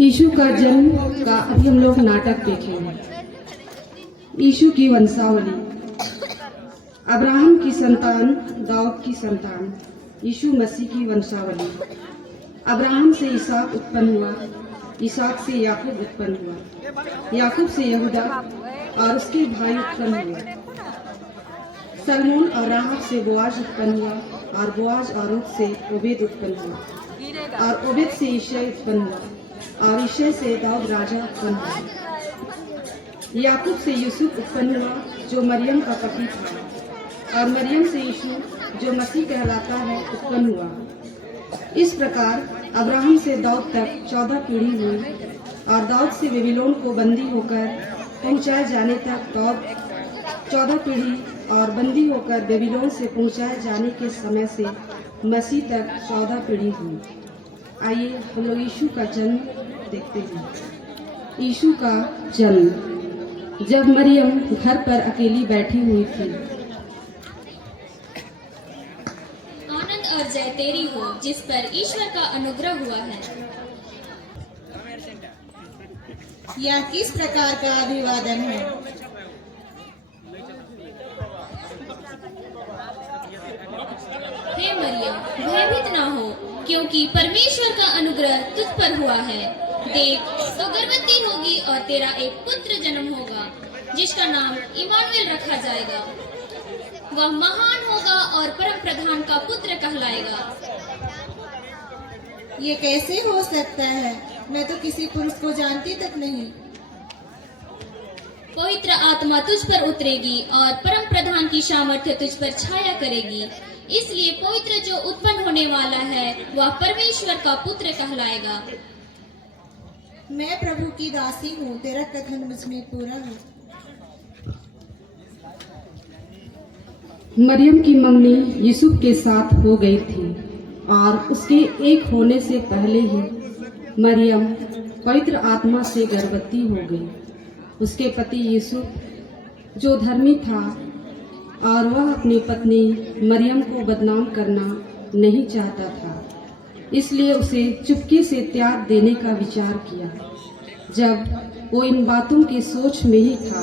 यीशु का जन्म का अभी हम लोग नाटक देखेंगे। यीशु की वंशावली। अब्राहम की संतान, दाऊद की संतान, यीशु मसीह की वंशावली। अब्राहम से इसहाक उत्पन्न हुआ, इसहाक से याकूब उत्पन्न हुआ, याकूब से यहूदा और उसके भाई उत्पन्न हुए। सलमोन और राहब से बोआज उत्पन्न हुआ, और बोआज और रूत से ओबेद उत्पन्न हुआ, और ओबेद से यिशै उत्पन्न हुआ, और यिशै से दाऊद राजा उत्पन्न हुआ। याकूब से यूसुफ उत्पन्न हुआ जो मरियम का पति था, और मरियम से यीशु जो मसीह कहलाता है उत्पन्न हुआ। इस प्रकार अब्राहम से दाऊद तक 14 पीढ़ी हुई, और दाऊद से बेबीलोन को बंदी होकर पहुंचाए जाने तक दाऊद 14 पीढ़ी, और बंदी होकर बेबीलोन से पहुंचाए जाने के समय से मसीह तक 14 पीढ़ी हुई। आइए हम लोग यीशु का जन्म देखते हैं। यीशु का जन्म। जब मरियम घर पर अकेली बैठी हुई थी। आनंद और जय तेरी हो जिस पर ईश्वर का अनुग्रह हुआ है। यह किस प्रकार का अभिवादन है? हे मरियम, भयभीत ना हो, क्योंकि परमेश्वर का अनुग्रह तुझ पर हुआ है। देख, तो गर्भवती होगी और तेरा एक पुत्र जन्म होगा, जिसका नाम इमानुएल रखा जाएगा। वह महान होगा और परम प्रधान का पुत्र कहलाएगा। ये कैसे हो सकता है? मैं तो किसी पुरुष को जानती तक नहीं। पवित्र आत्मा तुझ पर उतरेगी और परम प्रधान की सामर्थ्य तुझ पर छाया करेगी। इसलिए पवित्र जो उत्पन्न होने वाला है वह परमेश्वर का पुत्र कहलाएगा। मैं प्रभु की दासी हूँ, तेरा कथन मुझ में पूरा हो। मरियम की मंगनी यूसुफ के साथ हो गई थी, और उसके एक होने से पहले ही मरियम पवित्र आत्मा से गर्भवती हो गई। उसके पति यूसुफ जो धर्मी था, और वह अपनी पत्नी मरियम को बदनाम करना नहीं चाहता था, इसलिए उसे चुपके से त्याग देने का विचार किया। जब वो इन बातों की सोच में ही था,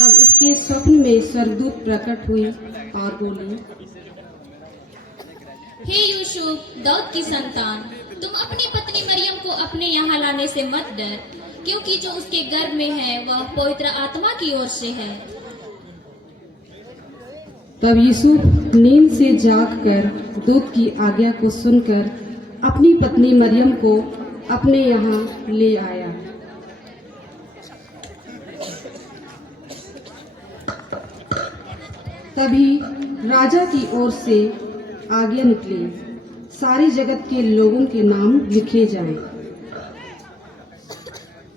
तब उसके स्वप्न में स्वर्गदूत प्रकट हुई और बोली, हे यूसुफ, दाऊद की संतान, तुम अपनी पत्नी मरियम को अपने यहाँ लाने से मत डर, क्योंकि जो उसके गर्भ में है वह पवित्र आत्मा की ओर से है। तब यूसुफ नींद से जागकर दूत की आज्ञा को सुनकर अपनी पत्नी मरियम को अपने यहाँ ले आया। तभी राजा की ओर से आज्ञा निकली, सारी जगत के लोगों के नाम लिखे जाएं।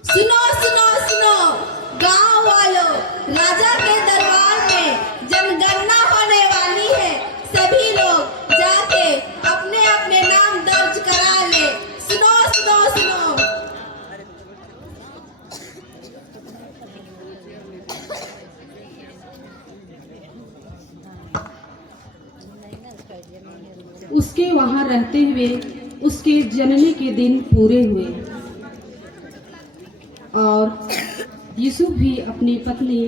सुनो सुनो सुनो, गांव वालों, राजा के दरबार में जनगणना होने वाली है। सभी लोग जाके अपने अपने नाम दर्ज करा ले। सुनो सुनो सुनो। उसके वहां रहते हुए उसके जनने के दिन पूरे हुए, और यूसुफ भी अपनी पत्नी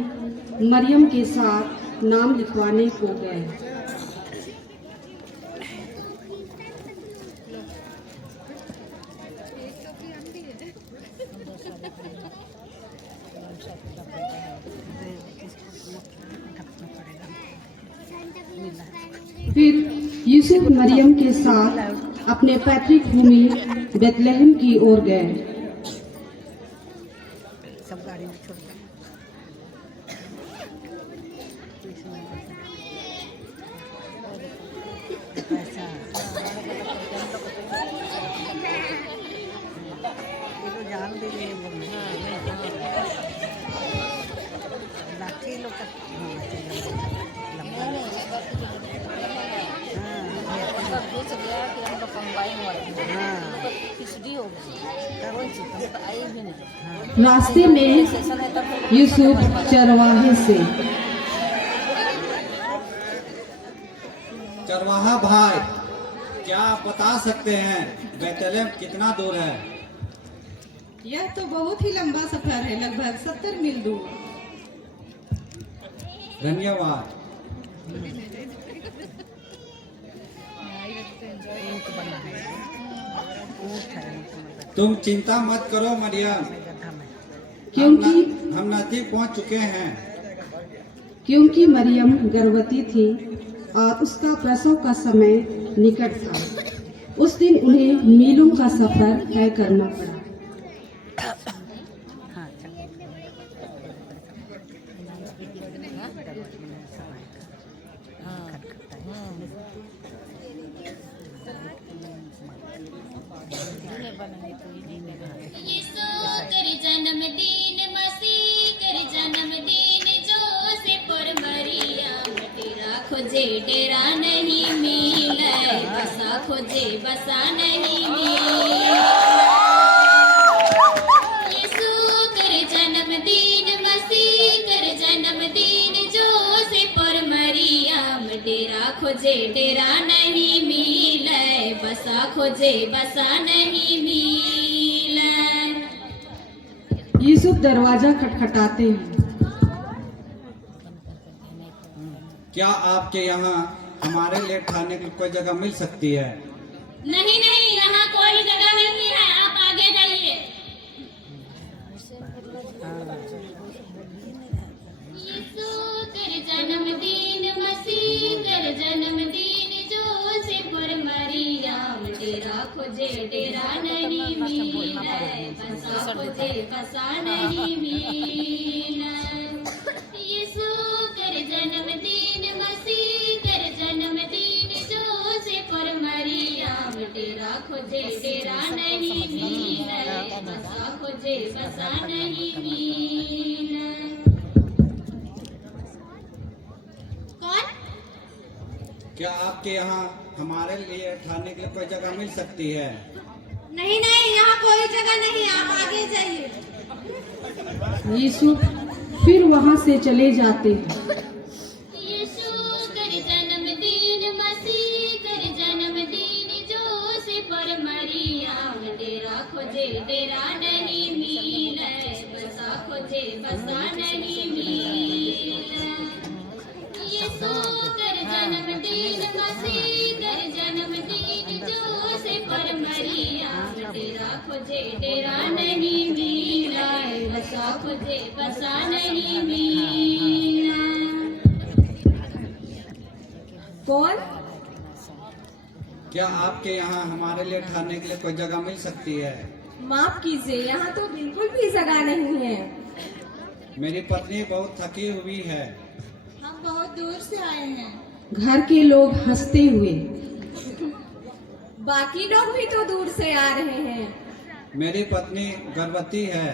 मरियम के साथ नाम लिखवाने को गए। फिर यूसुफ मरियम के साथ अपने पैतृक भूमि बेतलहम की ओर गए। रास्ते में यूसुफ चरवाहे से, चरवाहा भाई, क्या आप बता सकते हैं बेतलेहम कितना दूर है? यह तो बहुत ही लंबा सफर है, लगभग 70 मील दूर। धन्यवाद। तुम चिंता मत करो मरियम, हम नजदीक पहुंच चुके हैं। क्योंकि मरियम गर्भवती थी और उसका प्रसव का समय निकट था, उस दिन उन्हें मीलों का सफर तय करना पड़ा। यीशु कर जन्मदिन, मसीह कर जन्मदिन, जोसेफ और मरियम डेरा खोजे डेरा नहीं मिले, बसा खोजे बसा नहीं मिले। यीशु कर जन्मदिन, मसीह कर जन्मदिन, जोसेफ और मरियम डेरा खोजे डेरा नहीं मिले, बसा खोजे बसा नहीं मिले। यूसुफ दरवाजा खटखटाते हैं। क्या आपके यहाँ हमारे लिए ठहरने की कोई जगह मिल सकती है? नहीं नहीं, यहाँ कोई जगह नहीं है, आप आगे जाइए। यीशु कर जन्मदिन, मसीह कर जन्मदिन, जोसेफ और मरियम डेरा खोजे डेरा नहीं मिले, बसा खोजे बसा नहीं मिले। यीशु कर जन्मदिन, मसीह कर जन्मदिन, जोसेफ और मरियम डेरा खोजे डेरा नहीं मिले, बसा खोजे बसा नहीं मिले। कौन? क्या आपके यहाँ हमारे लिए ठहरने के लिए कोई जगह मिल सकती है? नहीं नहीं, यहाँ कोई जगह नहीं, आप आगे जाइए। यूसुफ फिर वहां से चले जाते हैं। यीशु कर जन्मदिन, मसीह कर जन्मदिन, जोसेफ और मरियम डेरा खोजे डेरा नहीं मिले, बसा खोजे बसा नहीं मिले। यीशु कर जन्मदिन, मसीह कर जन्मदिन, जोसेफ और मरियम डेरा खोजे डेरा नहीं मिले, बसा खोजे बसा नहीं मिले। कौन? क्या आपके यहाँ हमारे लिए ठहरने के लिए कोई जगह मिल सकती है? माफ कीजिए, यहाँ तो बिल्कुल भी जगह नहीं है। मेरी पत्नी बहुत थकी हुई है। हम बहुत दूर से आए हैं। घर के लोग हंसते हुए। बाकी लोग भी तो दूर से आ रहे हैं। मेरी पत्नी गर्भवती है।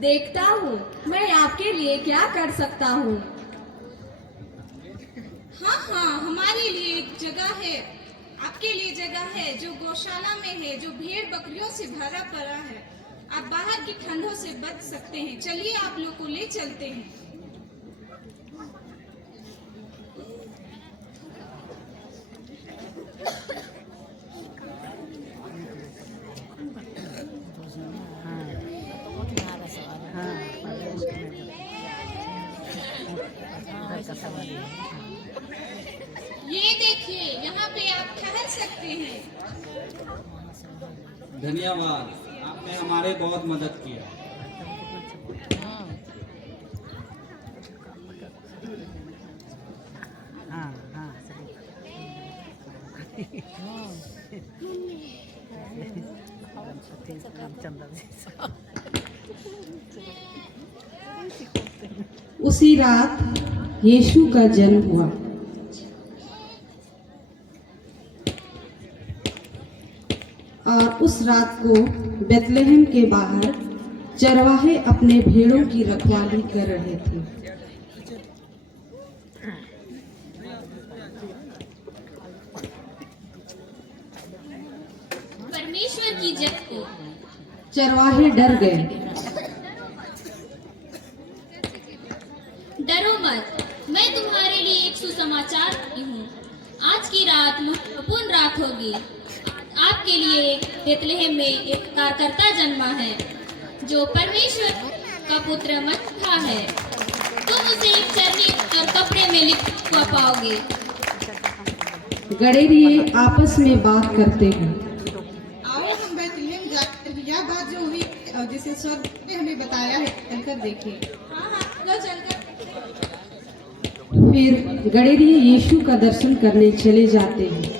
देखता हूँ मैं आपके लिए क्या कर सकता हूँ। हाँ हाँ, हमारे लिए एक जगह है, आपके लिए जगह है जो गौशाला में है, जो भेड़ बकरियों से भरा पड़ा है। आप बाहर की ठंडों से बच सकते हैं। चलिए आप लोग को ले चलते हैं। ये देखिए, यहाँ पे आप ठहर सकते हैं। धन्यवाद, आपने हमारी बहुत मदद किया। उसी रात यीशु का जन्म हुआ। और उस रात को बेतलेहम के बाहर चरवाहे अपने भेड़ों की रखवाली कर रहे थे। परमेश्वर की जय को। चरवाहे डर गए। डरो मत, मैं तुम्हारे लिए एक सुसमाचार लाई हूँ। आज की रात महत्वपूर्ण रात होगी। आपके लिए बेतलेहम में एक कार्यकर्ता जन्मा है। जो परमेश्वर का पुत्र मसीहा है। तुम उसे चरनी और कपड़े में लिपटा पाओगे। गडेरिये आपस में बात करते हैं। आओ हम बैतलहम जाते हैं। यह बात जो हुई और जिसे स्वर्ग ने हमें बताया है, चलकर देखें। हाँ, लो चलकर। फिर गडेरिये यीशु का दर्शन करने चले जाते हैं।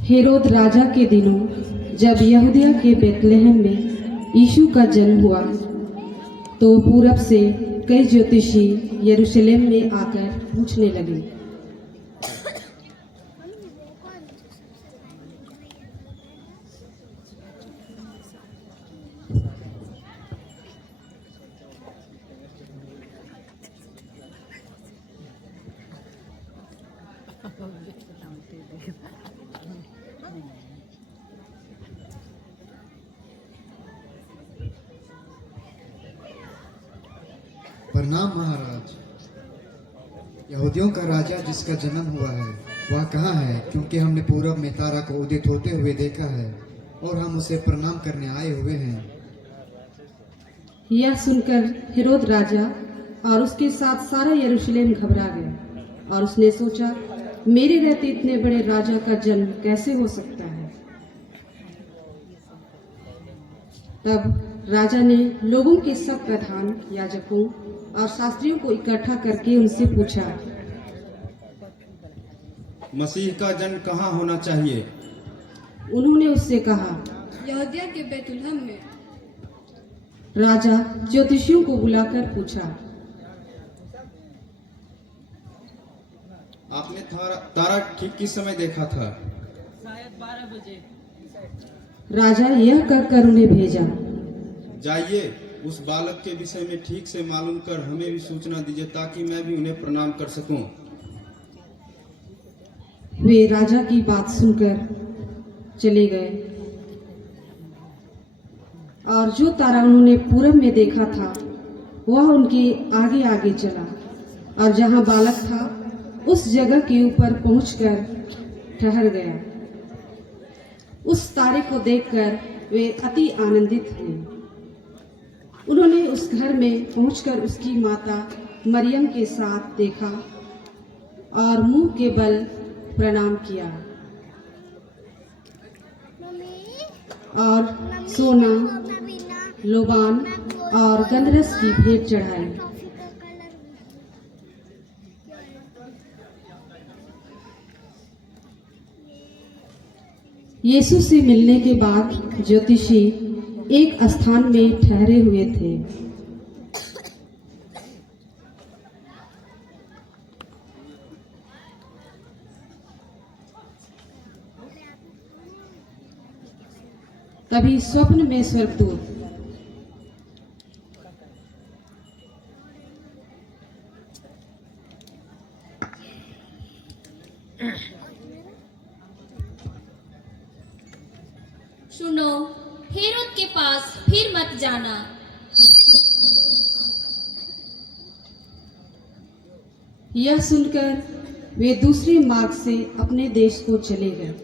हेरोद राजा के दिनों जब यहूदिया के बेतलहम में यीशु का जन्म हुआ, तो पूरब से कई ज्योतिषी यरूशलेम में आकर पूछने लगे, प्रणाम महाराज। यहूदियों का राजा जिसका जन्म हुआ है वह कहाँ है? क्योंकि हमने पूरब में तारा को उदित होते हुए देखा है और हम उसे प्रणाम करने आए हुए हैं। यह सुनकर हेरोद राजा और उसके साथ सारा यरूशलेम घबरा गया और उसने सोचा, मेरे रहते इतने बड़े राजा का जन्म कैसे हो सकता है। तब राजा ने लोगों के सब प्रधान याजकों और शास्त्रियों को इकट्ठा करके उनसे पूछा, मसीह का जन्म कहाँ होना चाहिए? उन्होंने उससे कहा, यहूदिया के बैतलहम में। राजा ज्योतिषियों को बुलाकर पूछा, आपने तारा ठीक किस समय देखा था? राजा यह कहकर उन्हें भेजा, जाइए उस बालक के विषय में ठीक से मालूम कर हमें भी सूचना दीजिए, ताकि मैं भी उन्हें प्रणाम कर सकूं। वे राजा की बात सुनकर चले गए और जो तारा उन्होंने पूरब में देखा था वह उनके आगे आगे चला और जहां बालक था उस जगह के ऊपर पहुंचकर ठहर गया। उस तारे को देखकर वे अति आनंदित हुए। उन्होंने उस घर में पहुंचकर उसकी माता मरियम के साथ देखा और मुंह के बल प्रणाम किया और सोना, लोबान और गंधरस की भेंट चढ़ाई। यीशु से मिलने के बाद ज्योतिषी एक स्थान में ठहरे हुए थे। तभी स्वप्न में स्वर्गदूत सुनो, हेरोद के पास फिर मत जाना। यह सुनकर वे दूसरे मार्ग से अपने देश को चले गए।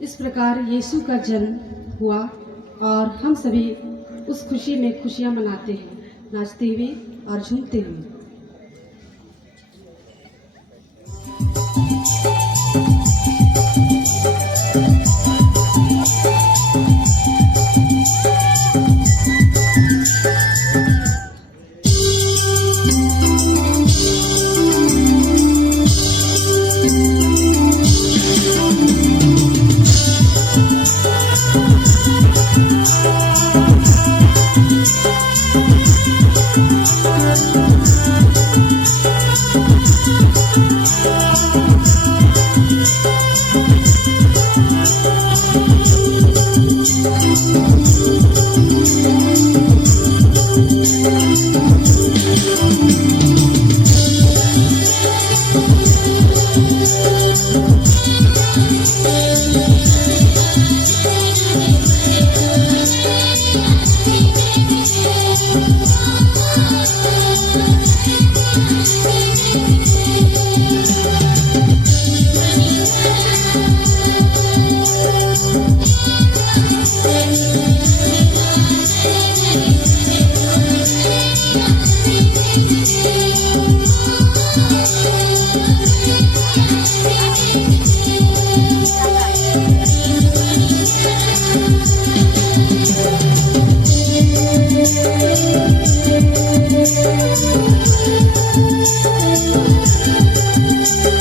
इस प्रकार यीशु का जन्म हुआ और हम सभी उस खुशी में खुशियां मनाते हैं, नाचते हुए और झूमते हुए।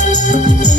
है।